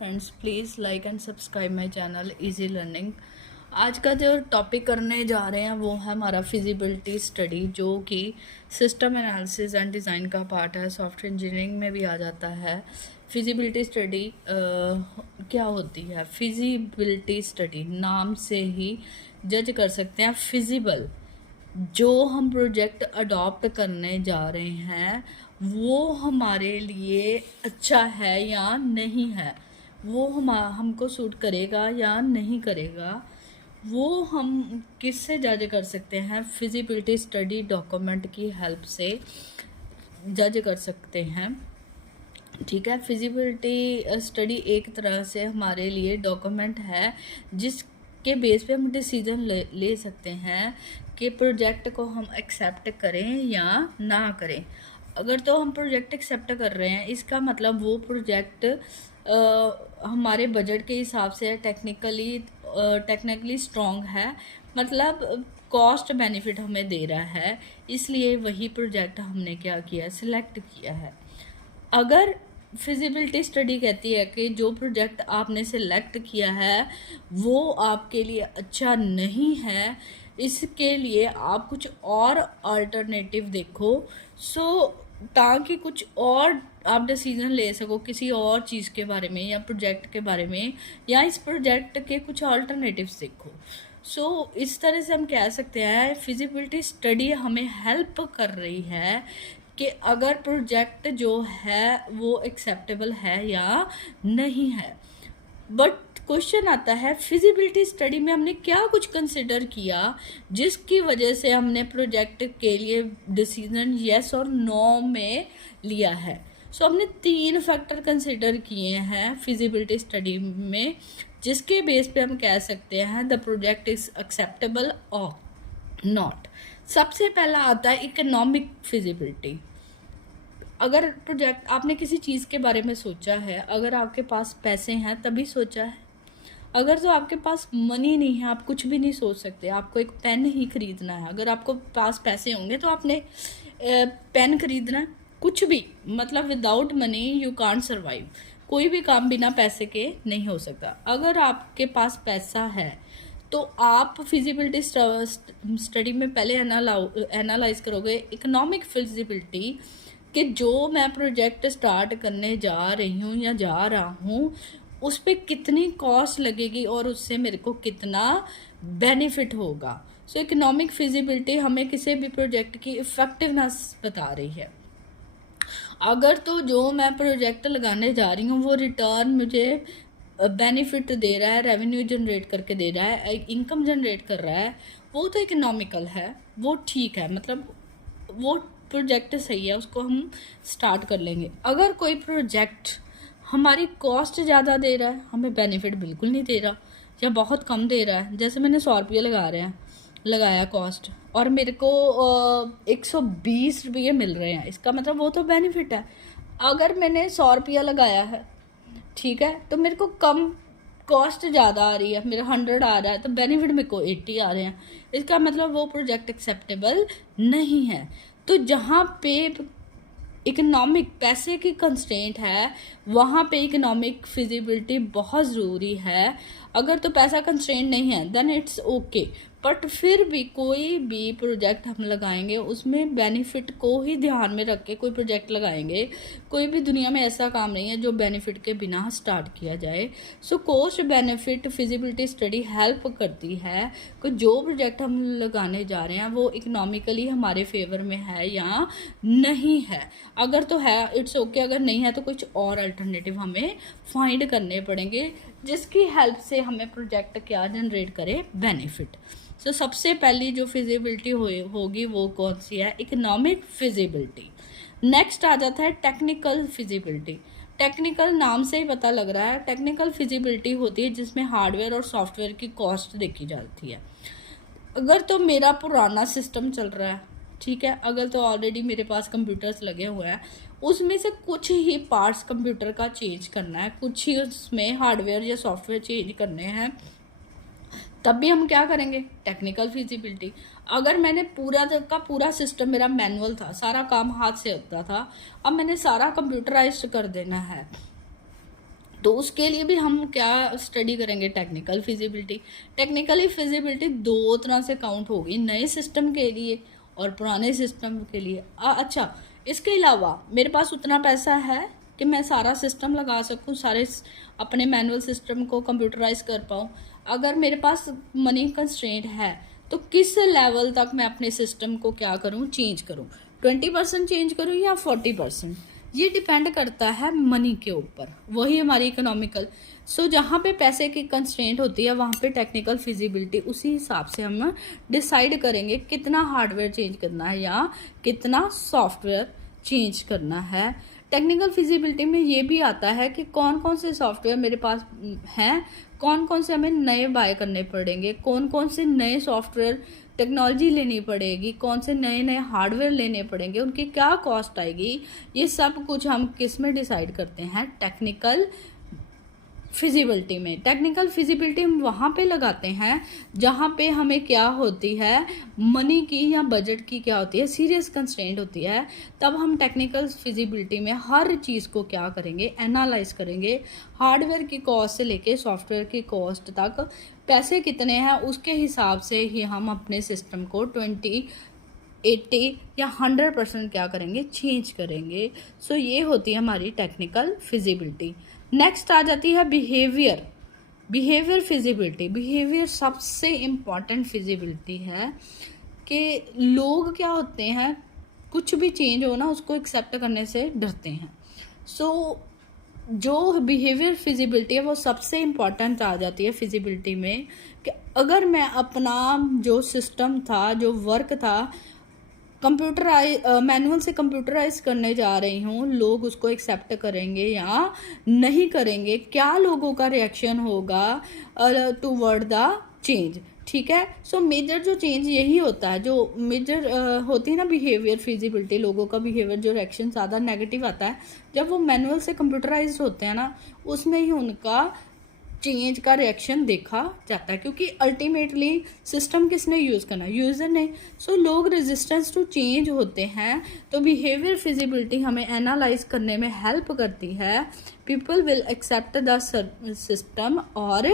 Friends please like and subscribe my channel easy learning. आज का जो टॉपिक करने जा रहे हैं वो है हमारा फिजिबिलिटी स्टडी, जो कि सिस्टम एनालिसिस एंड डिज़ाइन का पार्ट है। सॉफ्टवेयर इंजीनियरिंग में भी आ जाता है। फिजिबिलिटी स्टडी क्या होती है? फिजिबिलिटी स्टडी नाम से ही जज कर सकते हैं। फिजिबल जो हम प्रोजेक्ट अडॉप्ट करने जा रहे हैं वो हमारे लिए अच्छा है या नहीं है, वो हमको सूट करेगा या नहीं करेगा, वो हम किससे जज कर सकते हैं? फिजिबिलिटी स्टडी डॉक्यूमेंट की हेल्प से जज कर सकते हैं। ठीक है, फिजिबिलिटी स्टडी एक तरह से हमारे लिए डॉक्यूमेंट है जिसके बेस पे हम डिसीजन ले सकते हैं कि प्रोजेक्ट को हम एक्सेप्ट करें या ना करें। अगर तो हम प्रोजेक्ट एक्सेप्ट कर रहे हैं, इसका मतलब वो प्रोजेक्ट हमारे बजट के हिसाब से टेक्निकली स्ट्रॉन्ग है, मतलब कॉस्ट बेनिफिट हमें दे रहा है, इसलिए वही प्रोजेक्ट हमने क्या किया, सिलेक्ट किया है। अगर फिजिबिलिटी स्टडी कहती है कि जो प्रोजेक्ट आपने सिलेक्ट किया है वो आपके लिए अच्छा नहीं है, इसके लिए आप कुछ और अल्टरनेटिव देखो, ताकि कुछ और आप डिसीजन ले सको किसी और चीज़ के बारे में या प्रोजेक्ट के बारे में, या इस प्रोजेक्ट के कुछ अल्टरनेटिव्स देखो। इस तरह से हम कह सकते हैं फिजिबिलिटी स्टडी हमें हेल्प कर रही है कि अगर प्रोजेक्ट जो है वो एक्सेप्टेबल है या नहीं है। बट क्वेश्चन आता है फिजिबिलिटी स्टडी में हमने क्या कुछ कंसिडर किया जिसकी वजह से हमने प्रोजेक्ट के लिए डिसीजन येस और नो में लिया है। हमने 3 फैक्टर कंसिडर किए हैं फिजिबिलिटी स्टडी में, जिसके बेस पे हम कह सकते हैं द प्रोजेक्ट इज एक्सेप्टेबल और नॉट। सबसे पहला आता है इकोनॉमिक फिजिबिलिटी। अगर प्रोजेक्ट आपने किसी चीज़ के बारे में सोचा है, अगर आपके पास पैसे हैं तभी सोचा है। अगर तो आपके पास मनी नहीं है, आप कुछ भी नहीं सोच सकते, आपको एक पेन ही खरीदना है। अगर आपको पास पैसे होंगे तो आपने पेन खरीदना है, कुछ भी, मतलब without money you can't survive. कोई भी काम बिना पैसे के नहीं हो सकता। अगर आपके पास पैसा है तो आप फिजिबिलिटी स्टडी में पहले एनालाइज करोगे इकोनॉमिक फिजिबिलिटी कि जो मैं प्रोजेक्ट स्टार्ट करने जा रही हूँ या जा रहा हूँ उस पर कितनी कॉस्ट लगेगी और उससे मेरे को कितना बेनिफिट होगा। इकोनॉमिक फिजिबिलिटी हमें किसी भी प्रोजेक्ट की इफ़ेक्टिवनेस बता रही है। अगर तो जो मैं प्रोजेक्ट लगाने जा रही हूँ वो रिटर्न मुझे बेनिफिट दे रहा है, रेवेन्यू जनरेट करके दे रहा है, इनकम जनरेट कर रहा है, वो तो इकोनॉमिकल है, वो ठीक है, मतलब वो प्रोजेक्ट सही है, उसको हम स्टार्ट कर लेंगे। अगर कोई प्रोजेक्ट हमारी कॉस्ट ज़्यादा दे रहा है, हमें बेनिफिट बिल्कुल नहीं दे रहा या बहुत कम दे रहा है, जैसे मैंने 100 रुपये लगाया कॉस्ट और मेरे को 120 रुपये मिल रहे हैं, इसका मतलब वो तो बेनिफिट है। अगर मैंने 100 रुपया लगाया है, ठीक है, तो मेरे को कम कॉस्ट ज़्यादा आ रही है, मेरा 100 आ रहा है, तो बेनिफिट मेरे को 80 आ रहे हैं, इसका मतलब वो प्रोजेक्ट एक्सेप्टेबल नहीं है। तो जहाँ पे इकोनॉमिक पैसे की कंस्ट्रेंट है वहाँ पे इकोनॉमिक फिजिबिलिटी बहुत ज़रूरी है। अगर तो पैसा कंस्ट्रेंट नहीं है देन इट्स ओके, बट फिर भी कोई भी प्रोजेक्ट हम लगाएंगे उसमें बेनिफिट को ही ध्यान में रख के कोई प्रोजेक्ट लगाएंगे। कोई भी दुनिया में ऐसा काम नहीं है जो बेनिफिट के बिना स्टार्ट किया जाए। Cost benefit feasibility study help करती है कि जो प्रोजेक्ट हम लगाने जा रहे हैं वो इकोनॉमिकली हमारे फेवर में है या नहीं है। अगर तो है इट्स ओके, अगर नहीं है तो कुछ और अल्टरनेटिव हमें फाइंड करने पड़ेंगे जिसकी हेल्प से हमें प्रोजेक्ट क्या जनरेट करे, बेनिफिट। सबसे पहली जो फिजिबिलिटी होगी वो कौन सी है? Economic feasibility. नेक्स्ट आ जाता है टेक्निकल फिजिबिलिटी। टेक्निकल नाम से ही पता लग रहा है, टेक्निकल फिजिबिलिटी होती है जिसमें हार्डवेयर और सॉफ्टवेयर की कॉस्ट देखी जाती है। अगर तो मेरा पुराना सिस्टम चल रहा है, ठीक है, अगर तो ऑलरेडी मेरे पास कंप्यूटर्स लगे हुए हैं, उसमें से कुछ ही पार्ट्स कंप्यूटर का चेंज करना है, कुछ ही उसमें हार्डवेयर या सॉफ्टवेयर चेंज करने हैं, तब भी हम क्या करेंगे? Technical feasibility. अगर मैंने पूरा सिस्टम मेरा मैनुअल था, सारा काम हाथ से होता था, अब मैंने सारा कंप्यूटराइज्ड कर देना है, तो उसके लिए भी हम क्या स्टडी करेंगे, टेक्निकल फिजिबिलिटी। टेक्निकली फिजिबिलिटी दो तरह से काउंट होगी, नए सिस्टम के लिए और पुराने सिस्टम के लिए। अच्छा, इसके अलावा मेरे पास उतना पैसा है कि मैं सारा सिस्टम लगा सकूं, सारे अपने मैनुअल सिस्टम को कंप्यूटराइज कर पाऊं। अगर मेरे पास मनी कंस्ट्रेंट है तो किस लेवल तक मैं अपने सिस्टम को क्या करूं, चेंज करूं, 20% चेंज करूं या 40%, ये डिपेंड करता है मनी के ऊपर। वही हमारी इकोनॉमिकल। सो जहाँ पे पैसे की कंस्ट्रेंट होती है वहाँ पे टेक्निकल फिजिबिलिटी, उसी हिसाब से हम डिसाइड करेंगे कितना हार्डवेयर चेंज करना है या कितना सॉफ्टवेयर चेंज करना है। टेक्निकल फिजिबिलिटी में ये भी आता है कि कौन कौन से सॉफ्टवेयर मेरे पास हैं, कौन कौन से हमें नए बाय करने पड़ेंगे, कौन कौन से नए सॉफ्टवेयर टेक्नोलॉजी लेनी पड़ेगी, कौन से नए नए हार्डवेयर लेने पड़ेंगे, उनकी क्या कॉस्ट आएगी। ये सब कुछ हम किस में डिसाइड करते हैं, टेक्निकल फिजिबिलिटी में। टेक्निकल फिजिबिलिटी हम वहाँ पे लगाते हैं जहाँ पे हमें क्या होती है, मनी की या बजट की क्या होती है, सीरियस कंस्ट्रेंट होती है। तब हम टेक्निकल फिजिबिलिटी में हर चीज़ को क्या करेंगे, एनालाइज करेंगे, हार्डवेयर की कॉस्ट से लेके सॉफ्टवेयर की कॉस्ट तक पैसे कितने हैं उसके हिसाब से ही हम अपने सिस्टम को 20, 80 या 100% क्या करेंगे, चेंज करेंगे। सो ये होती है हमारी टेक्निकल फिजिबिलिटी। नेक्स्ट आ जाती है बिहेवियर। बिहेवियर फिजिबिलिटी, बिहेवियर सबसे इम्पॉर्टेंट फिजिबिलिटी है कि लोग क्या होते हैं, कुछ भी चेंज हो ना उसको एक्सेप्ट करने से डरते हैं। सो जो बिहेवियर फिजिबिलिटी है वो सबसे इम्पॉर्टेंट आ जाती है फिजिबिलिटी में, कि अगर मैं अपना जो सिस्टम था, जो वर्क था, मैनुअल से कंप्यूटराइज करने जा रही हूँ, लोग उसको एक्सेप्ट करेंगे या नहीं करेंगे, क्या लोगों का रिएक्शन होगा टूवर्ड द चेंज। ठीक है। सो मेजर जो चेंज यही होता है, जो मेजर होती है ना बिहेवियर फिजिबिलिटी, लोगों का बिहेवियर जो रिएक्शन ज़्यादा नेगेटिव आता है जब वो मैनुअल से कंप्यूटराइज होते हैं ना, उसमें ही उनका चेंज का रिएक्शन देखा जाता है, क्योंकि अल्टीमेटली सिस्टम किसने यूज़ करना, यूज़र ने। सो लोग रेजिस्टेंस टू चेंज होते हैं। तो बिहेवियर फिजिबिलिटी हमें एनालाइज करने में हेल्प करती है। People will accept the system और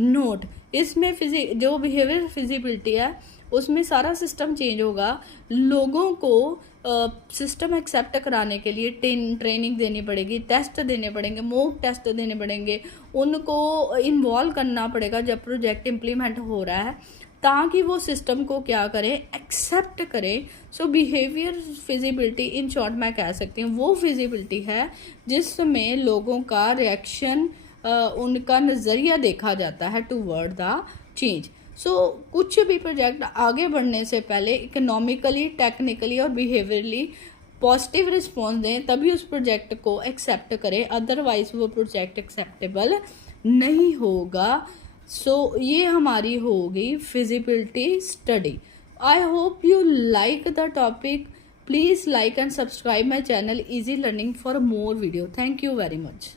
नोट। इसमें जो बिहेवियर फिजिबिलिटी है उसमें सारा सिस्टम चेंज होगा, लोगों को सिस्टम एक्सेप्ट कराने के लिए ट्रेनिंग देनी पड़ेगी, टेस्ट देने पड़ेंगे, मॉक टेस्ट देने पड़ेंगे, उनको इन्वॉल्व करना पड़ेगा जब प्रोजेक्ट इम्प्लीमेंट हो रहा है, ताकि वो सिस्टम को क्या करें, एक्सेप्ट करें। सो बिहेवियर फिजिबिलिटी इन शॉर्ट मैं कह सकती हूँ वो फिजिबिलिटी है जिसमें लोगों का रिएक्शन, उनका नज़रिया देखा जाता है टूवर्ड द चेंज। सो कुछ भी प्रोजेक्ट आगे बढ़ने से पहले इकोनॉमिकली, टेक्निकली और बिहेवियरली पॉजिटिव रिस्पॉन्स दें, तभी उस प्रोजेक्ट को एक्सेप्ट करें, अदरवाइज वो प्रोजेक्ट एक्सेप्टेबल नहीं होगा। सो ये हमारी होगी feasibility study. I hope you like the topic. Please like and subscribe my channel easy learning for more video. Thank you very much.